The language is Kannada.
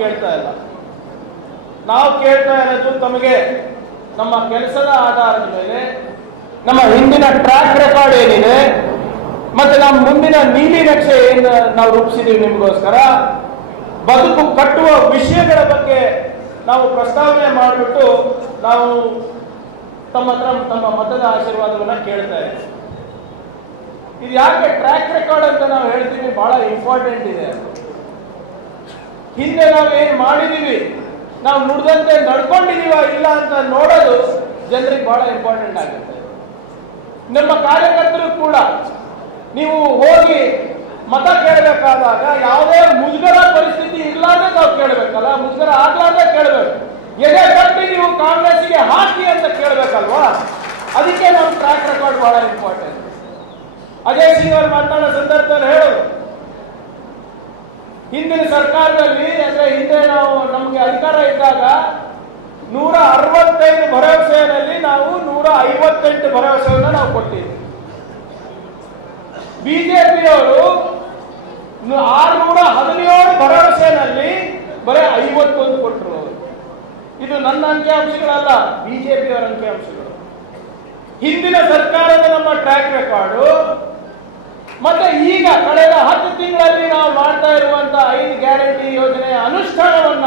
ಕೇಳ್ತಾ ಇಲ್ಲ. ನಾವು ಕೇಳ್ತಾ ಇರೋದು ತಮಗೆ ನಮ್ಮ ಕೆಲಸದ ಆಧಾರದ ಮೇಲೆ, ನಮ್ಮ ಹಿಂದಿನ ಟ್ರ್ಯಾಕ್ ರೆಕಾರ್ಡ್ ಏನಿದೆ, ಮತ್ತೆ ನಮ್ಮ ಮುಂದಿನ ನೀಲಿ ನಕ್ಷೆ ಏನು ನಾವು ರೂಪಿಸಿದೀವಿ ನಿಮಗೋಸ್ಕರ, ಬದುಕು ಕಟ್ಟುವ ವಿಷಯಗಳ ಬಗ್ಗೆ ನಾವು ಪ್ರಸ್ತಾವನೆ ಮಾಡಿಬಿಟ್ಟು ನಾವು ತಮ್ಮ ಮತದ ಆಶೀರ್ವಾದವನ್ನ ಕೇಳ್ತಾ ಇದ್ದೀವಿ. ಇದು ಯಾಕೆ ಟ್ರ್ಯಾಕ್ ರೆಕಾರ್ಡ್ ಅಂತ ನಾವು ಹೇಳ್ತೀವಿ, ಬಹಳ ಇಂಪಾರ್ಟೆಂಟ್ ಇದೆ. ಹಿಂದೆ ನಾವು ಏನು ಮಾಡಿದೀವಿ, ನಾವು ನುಡಿದಂತೆ ನಡ್ಕೊಂಡಿದೀವ ಇಲ್ಲ ಅಂತ ನೋಡೋದು ಜನರಿಗೆ ಬಹಳ ಇಂಪಾರ್ಟೆಂಟ್ ಆಗುತ್ತೆ. ನಮ್ಮ ಕಾರ್ಯಕರ್ತರು ಕೂಡ ನೀವು ಹೋಗಿ ಮತ ಕೇಳಬೇಕಾದಾಗ ಯಾವುದೇ ಮುಜುಗರ ಪರಿಸ್ಥಿತಿ ಇರ್ಲಾರ್ದೆ ನಾವು ಕೇಳಬೇಕಲ್ಲ, ಮುಜುಗರ ಆಗ್ಲಾರ್ದೆ ಕೇಳಬೇಕು. ಎದೆ ಕಟ್ಟಿ ನೀವು ಕಾಂಗ್ರೆಸ್ಗೆ ಹಾಕಿ ಅಂತ ಕೇಳಬೇಕಲ್ವಾ? ಅದಕ್ಕೆ ನಮ್ಮ ಟ್ರ್ಯಾಕ್ ರೆಕಾರ್ಡ್ ಬಹಳ ಇಂಪಾರ್ಟೆಂಟ್. ಅಜಯ್ ಸಿಂಗ್ ಅವರು ಮಾತನಾಡೋ ಸಂದರ್ಭದಲ್ಲಿ ಹೇಳೋದು, ಹಿಂದಿನ ಸರ್ಕಾರದಲ್ಲಿ ಅಂದ್ರೆ ಹಿಂದೆ ನಾವು ನಮ್ಗೆ ಅಧಿಕಾರ ಇದ್ದಾಗ 165 ಭರವಸೆಯಲ್ಲಿ ನಾವು 158 ಭರವಸೆಯನ್ನು ನಾವು ಕೊಟ್ಟಿದ್ವಿ. ಬಿಜೆಪಿಯವರು 617 ಭರವಸೆಯಲ್ಲಿ ಬರೀ 51 ಕೊಟ್ಟರು. ಇದು ನನ್ನ ಅಂಕಿಅಂಶಗಳಲ್ಲ, ಬಿಜೆಪಿಯವರ ಅಂಕಿಅಂಶಗಳು. ಹಿಂದಿನ ಸರ್ಕಾರದ ನಮ್ಮ ಟ್ರ್ಯಾಕ್ ರೆಕಾರ್ಡು ಮತ್ತೆ ಈಗ ಕಳೆದ 10 ತಿಂಗಳಲ್ಲಿ ನಾವು ಮಾಡ್ತಾ ಇರುವಂತಹ 5 ಗ್ಯಾರಂಟಿ ಯೋಜನೆಯ ಅನುಷ್ಠಾನವನ್ನು